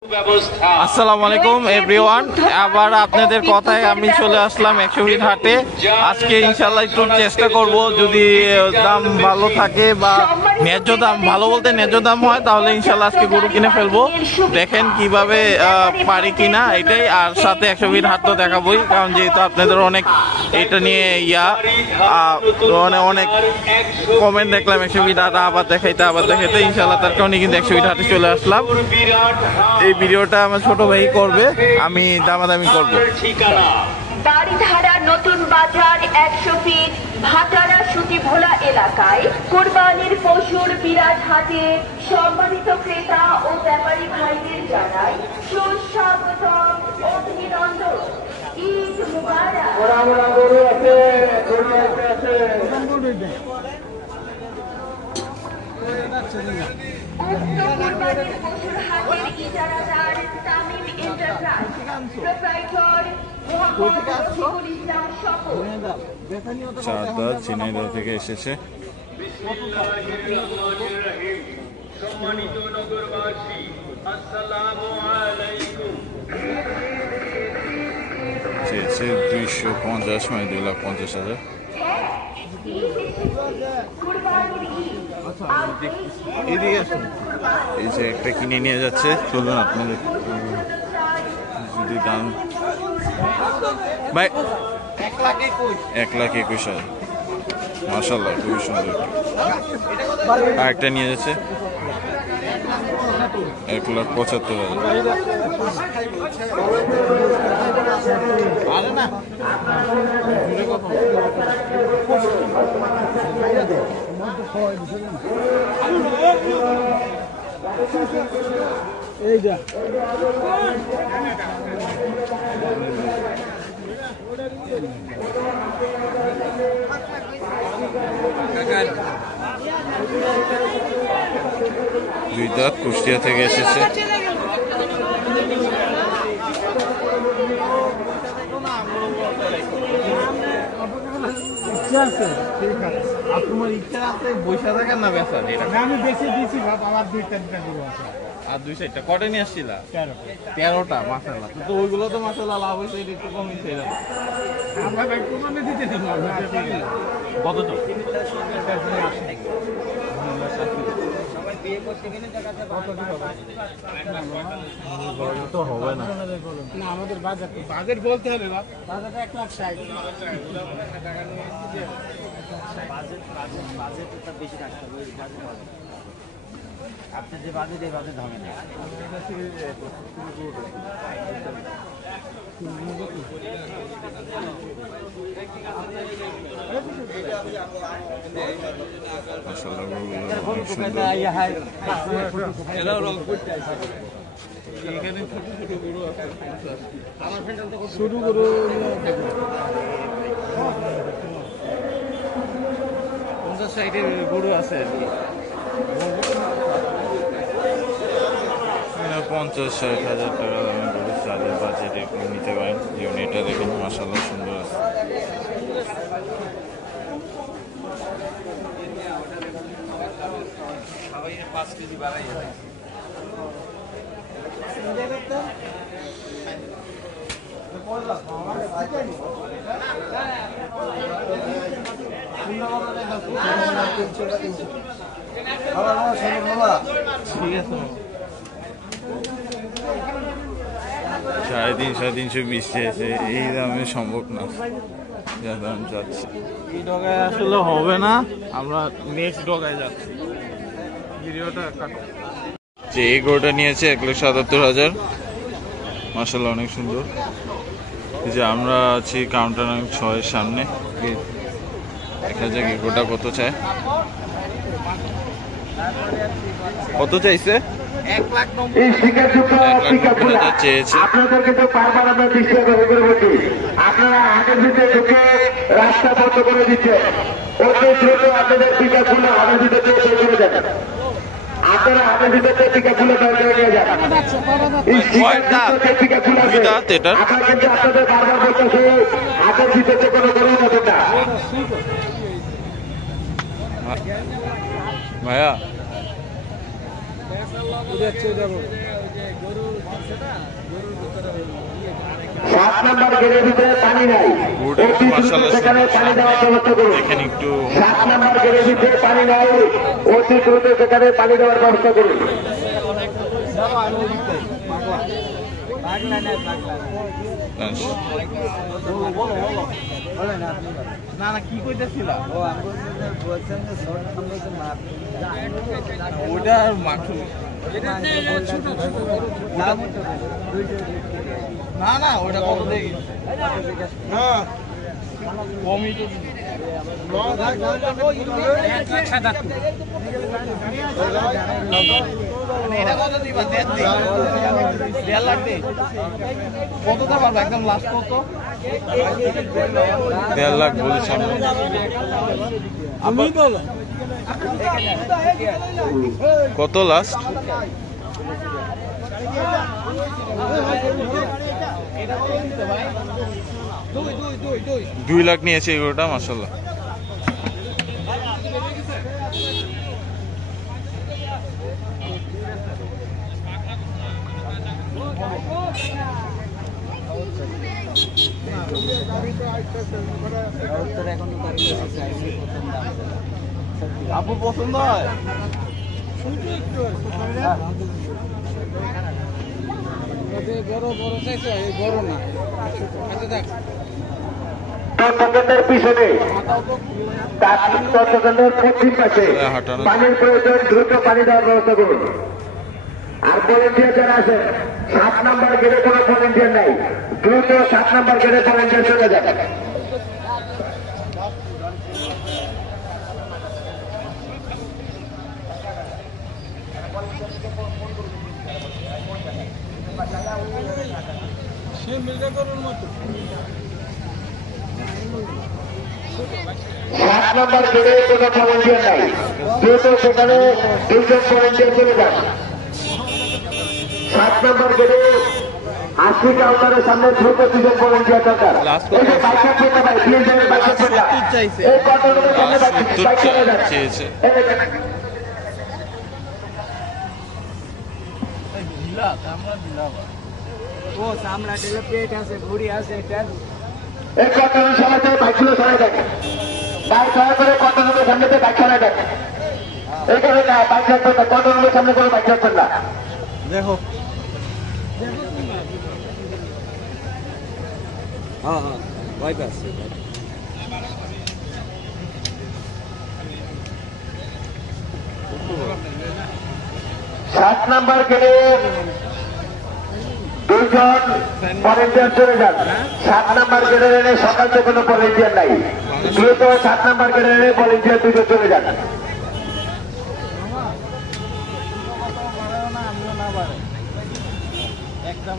আসসালামু আলাইকুম এভরিওয়ান, আবার আপনাদের কথায় আমি চলে আসলাম 100 ফিট হাটে। আজকে ইনশাল্লাহ একটু চেষ্টা করব, যদি দাম ভালো থাকে বা ন্যায্য দাম, ভালো বলতে ন্যায্য দাম হয়, তাহলে ইনশাল্লাহ আজকে গরু কিনে ফেলবো। দেখেন কিভাবে পারি কিনা এটাই, আর সাথে 100 ফিট হাট তো দেখাবোই, কারণ যেহেতু আপনাদের অনেক এটা নিয়ে অনেক কমেন্ট দেখলাম 100 ফিট হাট আবার দেখাইতে ইনশাল্লাহ তার কারণে কিন্তু 100 ফিট হাটে চলে আসলাম। এই ভিডিওটা আমার ছোট ভাই করবে, আমি দামাদামি করবো। বাড়িধারা নতুন বাজার 100 ফিট ভাটারা সুতিভোলা এলাকায় কোরবানির পশুর বিরাট হাটে সম্মানিত ক্রেতা ও ব্যাপারী ভাইদের জানাই সুস্বাগতম, অভিনন্দন, ঈদ মুবারক। উক্ত কোরবানির পশুর হাটের ইজারাদার তামিম এন্টারপ্রাইজ প্রোপ্রাইটর চাঁদা ঝিনাইদহ থেকে এসেছে। সম্মানিত নগরবাসী, আসসালামু আলাইকুম। চেয়েছে 250 মানে 2,50,000। এই যে একটা কিনে নিয়ে যাচ্ছে, চলুন আপনাদের যদি দাম ভাই 1,21,000, মাশাআল্লাহ খুবই সুন্দর। আর একটা নিয়ে যাচ্ছে 1,75,000। এইটা দুই দাঁত কুষ্টিয়া থেকে এসেছে। তোমার ইচ্ছা আছে বৈশা থাকেন না বেচার? আমি বেশি দিয়েছি ভাব, আমার 2-3টা গরু আছে। আর 2-4টা কটে নিয়ে আসছিলা? 13টা মাশাআল্লাহ। তো ওইগুলো তো মাশাআল্লাহ লাভ হয়েছে, এটা একটু কমিয়েছে। আমরা ভাই কোরবানি দিতে দেব কত তো? সবাই বিয়ে করতে গেলে দেখা যায় তো হবে না। না, আমাদের বাজেট বলতে হবে, বাজেট 1,60,000 টাকা নিয়ে বাজেটটা বেশি রাখতে হবে। আপনার যে বাজেট, এই বাজেট হবে না। শুরু করো 50-60 গরু আছে আর কি। 50-60,000 টাকা দামের গরু চালের বাজেটে নিতে পারেন। যেমন এটা দেখেন মাশাআল্লাহ সুন্দর আছে। সবাই 5 কেজি বাড়াই যাবে। ঠিক আছে, 350-320 চেয়েছে, এই দামে সম্ভব না যা দাম যাচ্ছে। এই ডগায় আসলে হবে না, আমরা নেক্সট ডগায় যাচ্ছি। ভিডিওটা কাটো। যে এই গরুটা নিয়েছে 1,77,000, মাশাআল্লাহ অনেক সুন্দর। এই যে আমরা আছি কাউন্টার 6-এর সামনে, দেখা যাক এই গরুটা কত চায়। কত চাইছে? 1,90,000 চেয়েছে। আপনাদেরকে তো বারবার আমরা দৃষ্টি আকর্ষণ করে বলছি, আপনারা হাটের ভিতরে ঢুকে রাস্তা বন্ধ করে দিচ্ছে। অতি দ্রুত আপনাদের টিকা খুলে হাটের ভিতরে বের করে দেন। আপনারা হাটের ভিতরে টিকা খুলে বের করে নিয়ে যান। টিকা খুলে আমরা কিন্তু আপনাদের বারবার বলতেছি, হাটের ভিতরে কোনো গরু নেবেন না। ভাইয়া দেখছে যাবো গরু নম্বর গেটের ভিতরে পানি নাই, অতি দ্রুত সেখানে পানি দেওয়ার ব্যবস্থা করুন। এখানে একটু 7 নম্বর গেটের ভিতরে পানি নাই, অতি দ্রুত সেখানে পানি দেওয়ার ব্যবস্থা করুন। না না কি কইতেছিল ওটা মাংস না না ওটা কত দেখি হ্যাঁ কমই তো এটা কত দিবা 1.5 লাখ কত দাম একদম লাস্ট কত 1.5 লাখ বলছি আমি তো কত লাস্ট 2 লাখ নিয়েছে এগুলোটা মাশাআল্লাহ। আপু পছন্দ হয় বড় বড় চাইছে বড় না আচ্ছা দেখ ততক্ষণের পিছনে ততক্ষণের পশ্চিম পাশে পানির প্রয়োজন, দ্রুত পানি দেওয়ার ব্যবস্থা করুন। আর ভলেন্টিয়ার যারা আছেন 7 নম্বর গেটে কোনো ভলেন্টিয়ার নাই, দ্রুত 7 নম্বর গেটে ভলেন্টিয়ার চলে যাবে। 7 নম্বর গেটে কোনো ভলেন্টিয়ার নাই, দ্রুত সেখানে 2 জন ভলেন্টিয়ার চলে যান। 7 নম্বর গেটে 80 কাউন্টারের সামনে দ্রুত 2 জন ভলেন্টিয়ার দরকার। এই যে বাইকের পেটা ভাই 3 জনের বাইকের পেটা এই কন্ট্রোলের সামনে বাইক চলে যাচ্ছে। ও সামলা টেলে পেট আছে ঘুড়ি আছে এই কন্ট্রোলের সামনে বাইকগুলো সরাই দেখে, বাইক সরাই করে কন্ট্রোলের সামনে বাইক সরাই দেখে। এইখানে না বাইক রাখবেন না, কন্ট্রোলের সামনে করে বাইক রাখবেন না। দেখো হ্যাঁ হ্যাঁ বাইক আছে 7 নম্বর গেটে 2 জন ভলেন্টিয়ার চলে যান। 7 নম্বর গেটে সকাল থেকে কোনো ভলেন্টিয়ার নাই, দ্রুত 7 নম্বর গেটে ভলেন্টিয়ার 2 জন চলে যান। একদম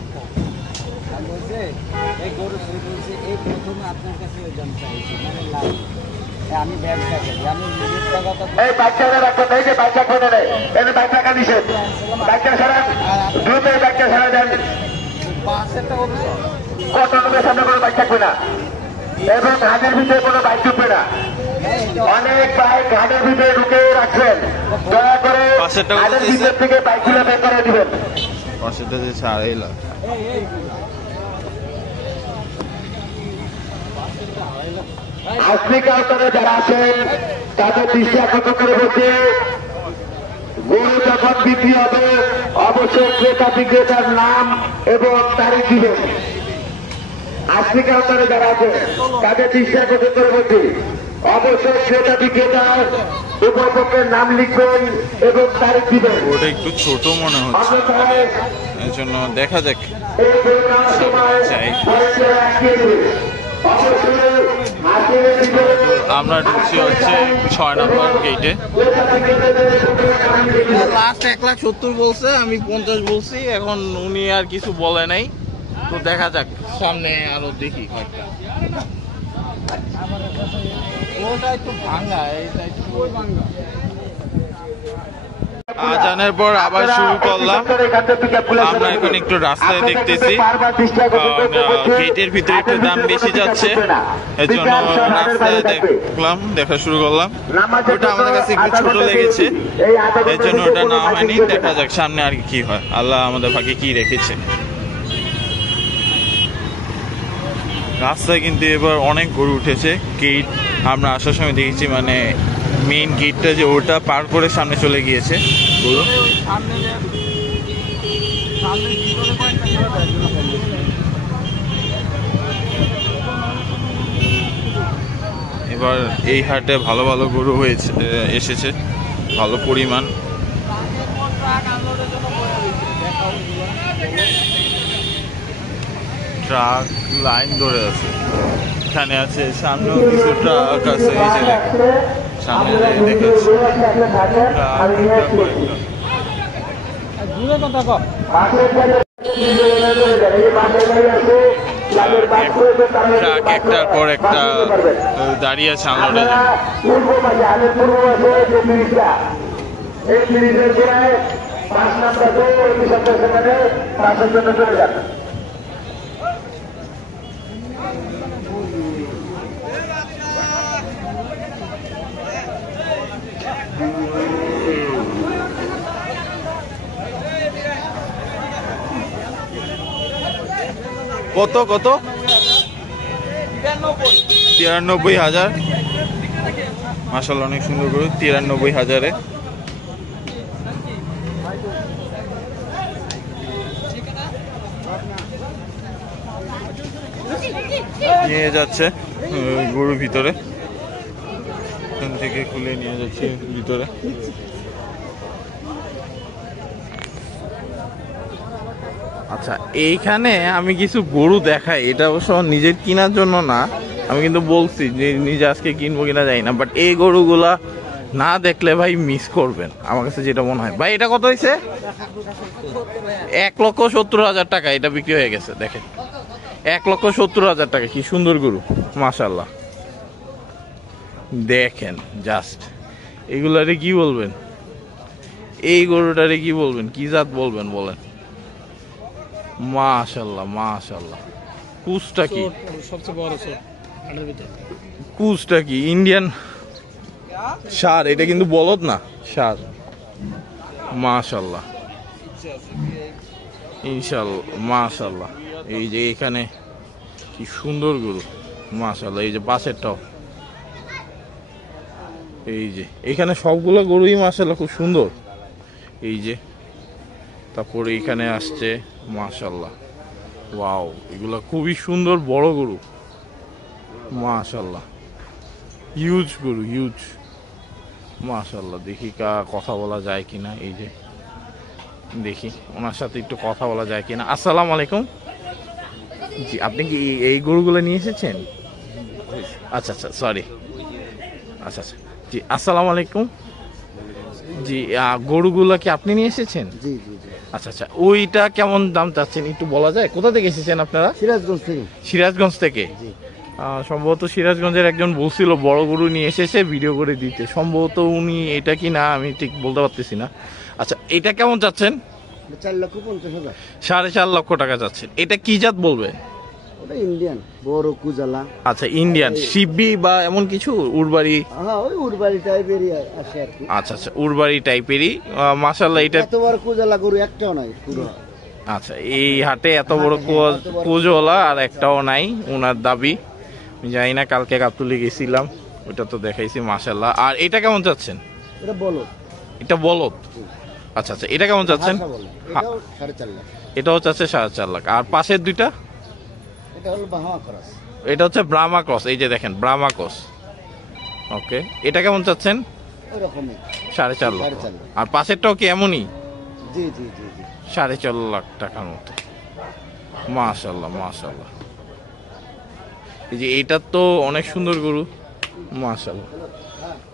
বলছে এই গরু বলছে এই প্রথমে আপনার কাছে জানতে চাইছি মানে লাভ আমি ব্যবসা করি আমি নিজের টাকা তো এই বাচ্চারা রাখবেন না, এই যে বাচ্চা ফোনে নেই, এনে বাচ্চা কাঁদিছেন, বাচ্চা সারান, দ্রুত এই বাচ্চা সারা দেন। কন্ট্রোলের সামনে কোনো বাইক থাকবে না এবং ঘাটের ভিতরে কোনো বাইক ঢুকবে না। অনেক বাইক ঘাটের ভিতরে ঢুকে রাখবেন, দয়া করে ঘাটের ভিতর থেকে বাইকগুলো বের করে দিবেন। পাশেটা দিয়েছে 2.5 লাখ। আসলি কাউন্টারে যারা আছেন তাদের দৃষ্টি আকর্ষণ করে বলছে, গরু যখন বিক্রি হবে অবশ্যই ক্রেতা বিক্রেতার নাম এবং তারিখ দিবেন। আসলি কাউন্টারে যারা আছেন তাদের দৃষ্টি আকর্ষণ করে বলছে, অবশ্যই ক্রেতা বিক্রেতার উভয় পক্ষের নাম লিখবেন এবং তারিখ দিবেন। ওটা একটু ছোট মনে হচ্ছে, অন্যথায় এর জন্য দেখা যাক। এই গরু নেওয়ার সময় ভলেন্টিয়ার আটকে দেবে। অবশ্যই হাসিনের ভিতরে আমরা ঢুকছি হচ্ছে 6 নম্বর গেটে। লাস্ট 1,70,000 বলছে, আমি 50 বলছি, এখন উনি আর কিছু বলে নাই, তো দেখা যাক সামনে আরো দেখি কয়েকটা। ওটা একটু ভাঙা, এটা একটু ভাঙা। আজানের পর আবার শুরু করলাম। আমরা এখন একটু রাস্তায় দেখতেছি গেটের ভিতরে একটু দাম বেশি যাচ্ছে, এর জন্য রাস্তায় দেখলাম, দেখা শুরু করলাম। ওটা আমাদের কাছে একটু ছোট লেগেছে, এর জন্য ওটা না হয়নি। দেখা যাক সামনে আর কি হয়, আল্লাহ আমাদের ভাগ্যে কি রেখেছে। রাস্তায় কিন্তু এবার অনেক গরু উঠেছে। গেট আমরা আসার সময় দেখেছি, মানে মেইন গেটটা যে ওটা পার করে সামনে চলে গিয়েছে গরু। এবার এই হাটে ভালো ভালো গরু হয়েছে, এসেছে ভালো পরিমাণ। ট্রাক লাইন ধরে আছে, এখানে আছে, সামনেও কিছু ট্রাক আছে। এই যে সামনে দেখাচ্ছি ট্রাক একটার পর একটা দাঁড়িয়ে আছে আনলোডের জন্য। কত কত? 93,000। মাশাআল্লাহ অনেক সুন্দর গরু, 93,000-এ। নিয়ে যাচ্ছে গরুর ভিতরে, এখান থেকে খুলে নিয়ে যাচ্ছে ভিতরে। আচ্ছা, এইখানে আমি কিছু গরু দেখাই, এটা অবশ্য নিজের কেনার জন্য না, আমি কিন্তু বলছি যে নিজে আজকে কিনবো কিনা যাই না, বাট এই গরুগুলা না দেখলে ভাই মিস করবেন আমার কাছে যেটা মনে হয়। ভাই এটা কত হয়েছে? 1,70,000 টাকা এটা বিক্রি হয়ে গেছে। দেখেন 1,70,000 টাকা, কি সুন্দর গরু মাশাআল্লাহ। দেখেন জাস্ট, এগুলারে কি বলবেন, এই গরুটারে কি বলবেন, কি জাত বলবেন বলেন? মাশাআল্লাহ মাশাআল্লাহ। কুচটা কি? সবচেয়ে বড় কুচটা কি? ইন্ডিয়ান ষাঁড়, এটা কিন্তু বলদ না, ষাঁড়। মাশাআল্লাহ ইনশাআল্লাহ মাশাআল্লাহ। এই যে এখানে কি সুন্দর গরু মাশাআল্লাহ। এই যে পাশেরটাও, এই যে এখানে সবগুলো গরুই মাশাআল্লাহ খুব সুন্দর। এই যে তারপরে এখানে আসছে মাশাআল্লাহ, ওয়াও, এগুলা খুবই সুন্দর বড় গরু মাশাআল্লাহ। হিউজ গরু, হিউজ মাশাআল্লাহ। দেখি কথা বলা যায় কিনা, এই যে দেখি ওনার সাথে একটু কথা বলা যায় কিনা। আসসালামু আলাইকুম। জি, আপনি কি এই গরুগুলো নিয়ে এসেছেন? আচ্ছা আচ্ছা, সরি। আচ্ছা আচ্ছা, জি আসসালামু আলাইকুম। জি, গরুগুলো কি আপনি নিয়ে এসেছেন? জি জি জি। আচ্ছা আচ্ছা, ওইটা কেমন দাম চাচ্ছেন একটু বলা যায়? কোথা থেকে এসেছেন আপনারা? সিরাজগঞ্জ থেকে। সিরাজগঞ্জ থেকে? সম্ভবত সিরাজগঞ্জের একজন বলছিল বড় গরু নিয়ে এসেছে ভিডিও করে দিতে, সম্ভবত উনি এটা কি না আমি ঠিক বলতে পারতেছি না। আচ্ছা, এটা কেমন চাচ্ছেন? 4,50,000। 4.5 লক্ষ টাকা চাচ্ছেন। এটা কি জাত বলবে? ওটা ইন্ডিয়ান বড় কুজালা। আচ্ছা, ইন্ডিয়ান শিববি বা এমন কিছু উড়বাড়ি? হ্যাঁ, ওই উড়বাড়ি টাইপেরই আসে আর কি। আচ্ছা আচ্ছা, উড়বাড়ি টাইপেরই মাশাআল্লাহ। এটা এত বড় কুজালা গরু একটাও নাই পুরো। আচ্ছা, এই হাটে এত বড় কোজওয়ালা আর একটাও নাই ওনার দাবি। জানি না, কালকে গাবতলী গেছিলাম, ওটা তো দেখাইছি মাশাআল্লাহ। আর এটা কেমন চাচ্ছেন? এটা বলদ। এটা বলদ? আচ্ছা আচ্ছা, এটা কেমন চাচ্ছেন? এটাও 4.5 লাখ। এটাও চাচ্ছে 4.5 লাখ। আর পাশের দুইটা? এটা হলো বাহামা ক্রস। এটা হচ্ছে ব্রাহ্মা ক্রস। এই যে দেখেন ব্রাহ্মা ক্রস। ওকে, এটা কেমন চাচ্ছেন? ওরকমই 4.5 লাখ। আর পাশেরটাও কি এমনই? জি জি জি জি। 4.5 লাখ টাকার মতো মাশাআল্লাহ মাশাআল্লাহ। এই যে এইটা তো অনেক সুন্দর গরু মাশাআল্লাহ।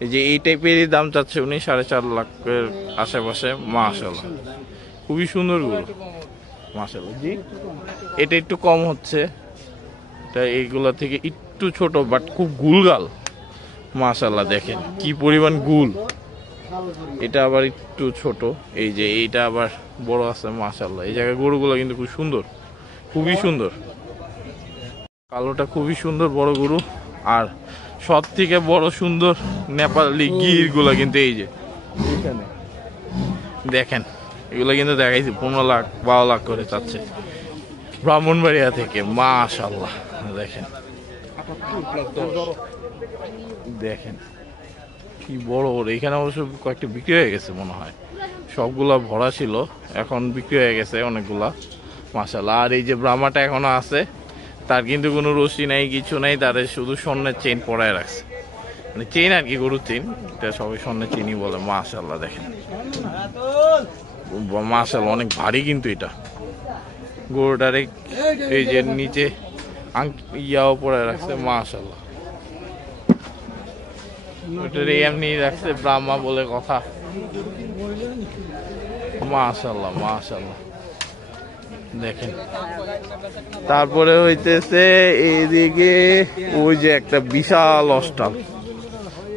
এই যে এই টাইপেরই দাম চাচ্ছে উনি 4.5 লাখের আশেপাশে মাশাআল্লাহ। খুবই সুন্দর গরু মাশাআল্লাহ। জি, এটা একটু কম হচ্ছে, এটা এইগুলা থেকে একটু ছোট, বাট খুব গুলগাল মাশাআল্লাহ। দেখেন কি পরিমাণ গুল। এটা আবার একটু ছোট, এই যে এইটা আবার বড় আছে মাশাআল্লাহ। এই জায়গায় গরুগুলো কিন্তু খুব সুন্দর, খুবই সুন্দর। কালোটা খুবই সুন্দর বড় গরু। আর সব থেকে বড় সুন্দর নেপালি গির গুলা কিন্তু এই যে এখানে দেখেন, এগুলো কিন্তু দেখাইছি 15 লাখ 12 লাখ করে চাচ্ছে। ব্রাহ্মণবাড়িয়া থেকে, মাশাআল্লাহ। দেখেন দেখেন কি বড় বড়। এখানে অবশ্য কয়েকটা বিক্রি হয়ে গেছে মনে হয়, সবগুলা ভরা ছিল, এখন বিক্রি হয়ে গেছে অনেকগুলা, মাশাআল্লাহ। আর এই যে ব্রাহ্মাটা এখনো আছে, তার কিন্তু কোনো রশি নাই, কিছু নাই, তারে শুধু স্বর্ণের চেইন পরায় রাখছে, মানে চেইন আর কি, গরুর চেইন, এটা সবাই স্বর্ণের চেইনই বলে। মাশাআল্লাহ দেখেন, মাশাআল্লাহ অনেক ভারী কিন্তু এটা। গরুটারে এই যে নিচে ইয়াও পরে রাখছে, মাশাআল্লাহ। ওটারে এমনি রাখছে, ব্রাহ্মা বলে কথা, মাশাআল্লাহ মাশাআল্লাহ। দেখেন তারপরে হইতেছে এইদিকে ওই যে একটা বিশাল অস্টাল,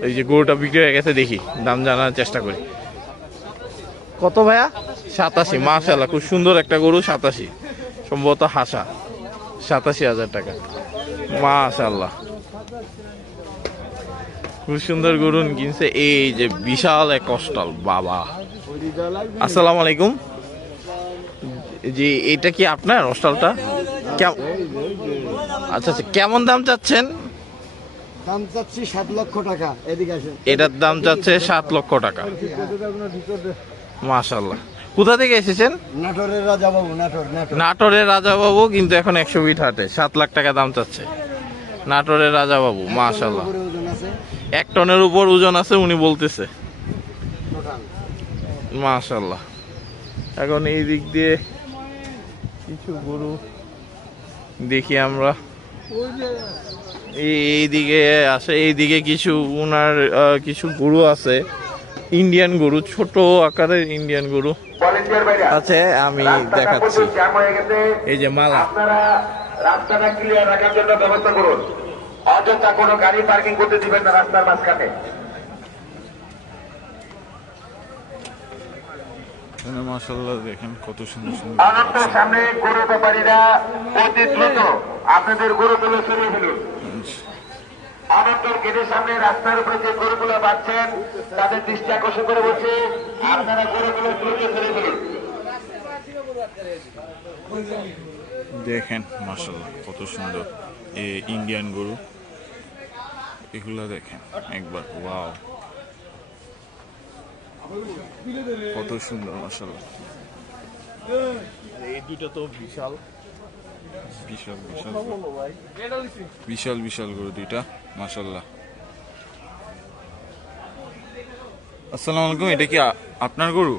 এই যে গরুটা বিক্রি হয়ে গেছে, দেখি দাম জানার চেষ্টা করি। কত ভাইয়া? 87, মাশাআল্লাহ, খুব সুন্দর একটা গরু, 87, সম্ভবত হাসা, 87,000 টাকা, মাশাআল্লাহ। খুব সুন্দর গরু কিনছে। এই যে বিশাল এক অস্টাল, বাবা। আসসালামু আলাইকুম, জি এটা কি আপনার অস্টালটা? আচ্ছা আচ্ছা, কেমন দাম চাচ্ছেন? দাম চাচ্ছি 7 লক্ষ টাকা। এদিকে আসেন। এটার দাম চাচ্ছে 7 লক্ষ টাকা, মাশাআল্লাহ। কোথা থেকে এসেছেন? নাটোরের রাজা বাবু, নাটোর। নাটোরের রাজা বাবু, কিন্তু এখন 100 ফিট হাটে 7 লাখ টাকা দাম চাচ্ছে নাটোরের রাজা বাবু, মাশাআল্লাহ। 1 টনের উপর ওজন আছে উনি বলতেছে, মাশাআল্লাহ। এখন এই দিক দিয়ে কিছু গরু দেখি আমরা, এইদিকে আসে, এইদিকে কিছু উনার কিছু গরু আছে, ইন্ডিয়ান গরু, ছোট আকারের ইন্ডিয়ান গরু আছে, আমি দেখাচ্ছি। এই যে মালা, আপনারা রাস্তাটা ক্লিয়ার রাখার জন্য ব্যবস্থা করুন, অযথা কোনো গাড়ি পার্কিং করতে দিবেন না রাস্তার মাঝখানে। মাশাআল্লাহ দেখেন কত সুন্দর সুন্দর। অনন্ত সামনে গরু ব্যাপারীরা অতি দ্রুত আপনাদের গরুগুলো সরিয়ে ফেলুন। অনন্তর গেটের সামনে রাস্তার উপরে যে গরুগুলো বাঁধছেন তাদের দৃষ্টি আকর্ষণ করে বলছে, আপনারা গরুগুলো দ্রুত সরিয়ে ফেলুন। দেখেন মাশাআল্লাহ কত সুন্দর এই ইন্ডিয়ান গরু, এগুলা দেখেন একবার, ওয়াও কত সুন্দর মাশাআল্লাহ। এই দুটো তো বিশাল বিশাল বিশাল বিশাল বিশাল গরু দুইটা, মাশাআল্লাহ। আসসালামু আলাইকুম, এটা কি আপনার গরু?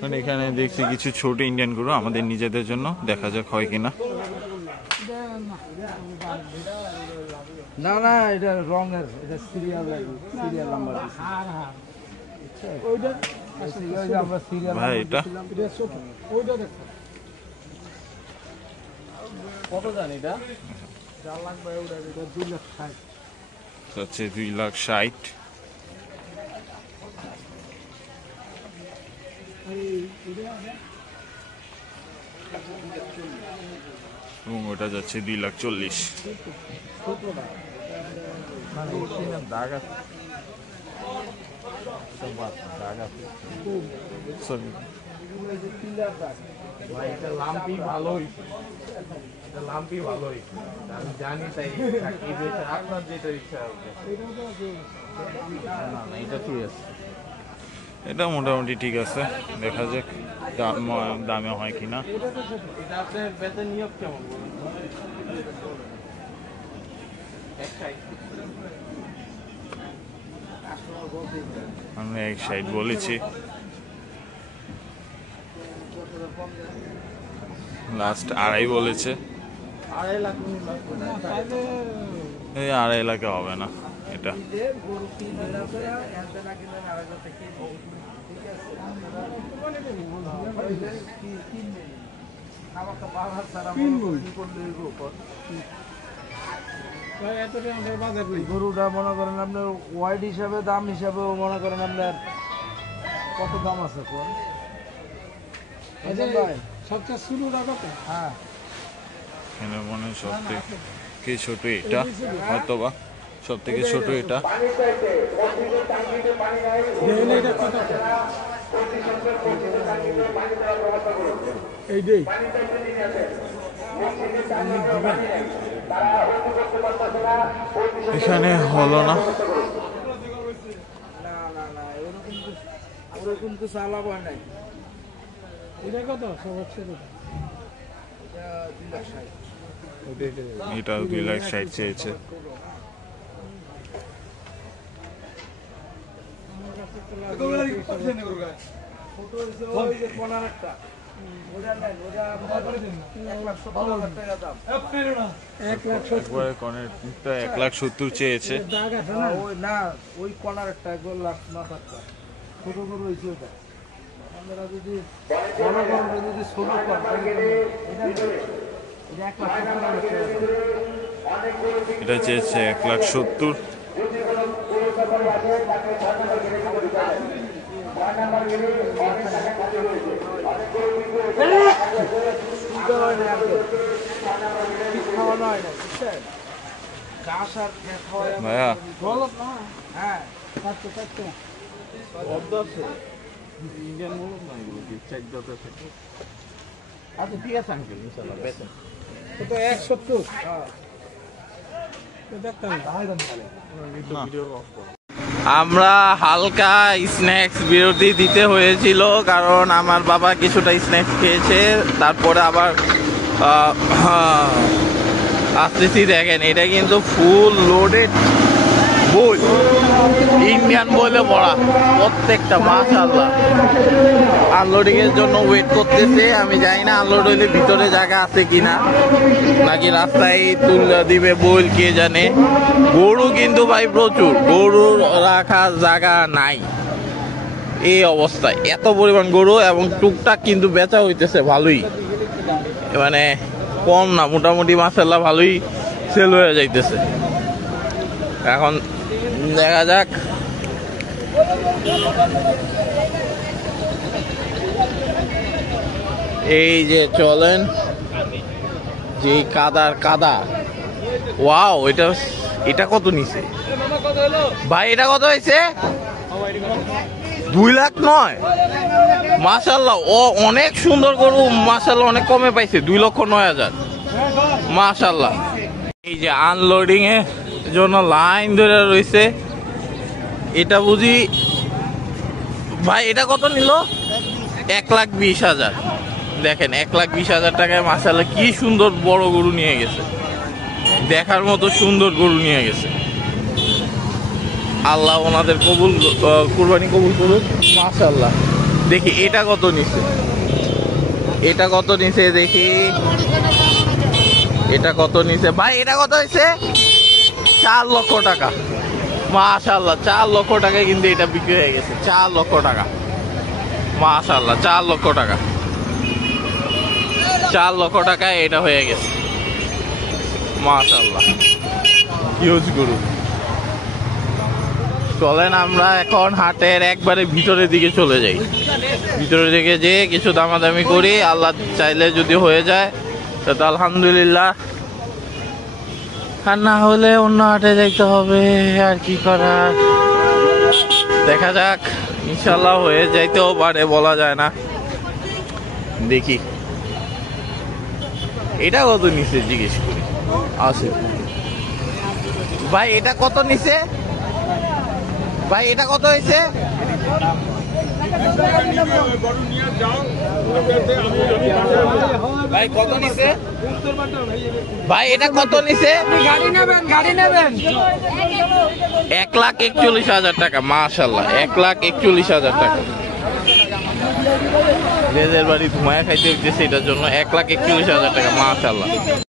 মানে এখানে দেখছি কিছু ছোট ইন্ডিয়ান গরু আমাদের নিজেদের জন্য, দেখা যাক হয় কিনা। না না, এটা রঙের, এটা সিরিয়াল নাম্বার। ভাই এটা কত জানি এটা? 4 লাখ ভাই, ওটা 2 লাখ 60। হচ্ছে 2,60,000। এবং ওটা যাচ্ছে 2,40,000। দাগ আছে, লাম্পি ভালোই, লাম্পি ভালোই, আমি জানি, তাই আপনার যেটা ইচ্ছা হবে। এটা ঠিক আছে, এটা মোটামুটি ঠিক আছে, দেখা যাক দামে হয় কিনা। আমি 160 বলেছি, লাস্ট 2.5 বলেছে। 2.5 লাখে হবে না এটা। গরুটা মনে করেন আপনার ওয়াইড হিসাবে, দাম হিসাবে মনে করেন আপনার কত দাম আছে? সবচেয়ে শুরু কত? হ্যাঁ, এখানে মনে হয় সবথেকে ছোট এটা, হয়তো বা সব থেকে ছোট এটা। এখানে হলো না, ওরকম তো চালাবো নাই। এটা কত? এটা 2,60,000 চেয়েছে। একবারে কনেরটা 1,70,000 চেয়েছে। না ওই কর্নার একটা 1,00,000 ছোট গরু হয়েছে ওটা। আমরা যদি বড় গরু যদি ছোট এটা চেয়েছে 1,70,000। ভাইয়া হ্যাঁ আচ্ছা ঠিক আছে আঙ্কেল, ইনশাআল্লাহ বেচেন। তো 170। আমরা হালকা স্ন্যাক্স বিরতি দিতে হয়েছিল, কারণ আমার বাবা কিছুটা স্ন্যাক্স খেয়েছে। তারপরে আবার আসতেছি। দেখেন এটা কিন্তু ফুল লোডেড বই, ইন্ডিয়ান বইলে ভরা প্রত্যেকটা। মাশাআল্লাহ, আনলোডিং এর জন্য ওয়েট করতেছে। আমি জানি না আনলোড হইলে ভিতরে জায়গা আছে কিনা, নাকি রাস্তায় তুলে দিবে বইল, কে জানে। গরু কিন্তু ভাই প্রচুর, গরু রাখার জায়গা নাই এই অবস্থায়, এত পরিমাণ গরু। এবং টুকটাক কিন্তু বেচা হইতেছে ভালোই, মানে কম না, মোটামুটি মাশাআল্লাহ ভালোই সেল হয়ে যাইতেছে। এখন দেখা যাক। এই যে চলেন, যে কাদার কাদা। ওয়াও, এটা কত নিছে ভাই? এটা কত হয়েছে? 2,09,000। মাশাআল্লাহ, ও অনেক সুন্দর গরু, মাশাআল্লাহ অনেক কমে পাইছে। 2,09,000 মাশাআল্লাহ। এই যে আনলোডিং এর জন্য লাইন ধরে রয়েছে। এটা বুঝি ভাই, এটা কত নিল? 1,20,000। দেখেন 1,20,000 টাকায় মাশাআল্লাহ কি সুন্দর বড় গরু নিয়ে গেছে, দেখার মতো সুন্দর গরু নিয়ে গেছে। আল্লাহ ওনাদের কবুল, কুরবানি কবুল করুক। মাশাআল্লাহ। দেখি এটা কত নিছে, এটা কত নিছে দেখি, এটা কত নিছে ভাই? এটা কত হয়েছে? 4 লক্ষ টাকা। মাশাআল্লাহ, 4 লক্ষ টাকায় কিন্তু এটা বিক্রি হয়ে গেছে। 4 লক্ষ টাকা, মাশাআল্লাহ, 4 লক্ষ টাকা। 4 লক্ষ টাকায় এটা হয়ে গেছে, মাশাআল্লাহ। হিউজ গরু। চলেন আমরা এখন হাটের একবারে ভিতরের দিকে চলে যাই। ভিতরের দিকে যেয়ে কিছু দামাদামি করি, আল্লাহ চাইলে যদি হয়ে যায় তো আলহামদুলিল্লাহ, আর না হলে অন্য হাটে যাইতে হবে। আর কি করার, দেখা যাক। ইনশাল্লাহ হয়ে যাইতেও পারে, বলা যায় না। দেখি এটা কত নিচে জিজ্ঞেস করি। আছে ভাই, এটা কত নিচে ভাই? এটা কত হয়েছে ভাই? কত নিছে ভাই? এটা কত নিছে? গাড়ি নেবেন 1,41,000 টাকা। মাশাআল্লাহ, 1,41,000 টাকা। রেজের বাড়ি ধুমায়া খাইতে হইতেছে, এটার জন্য 1,41,000 টাকা। মাশাআল্লাহ।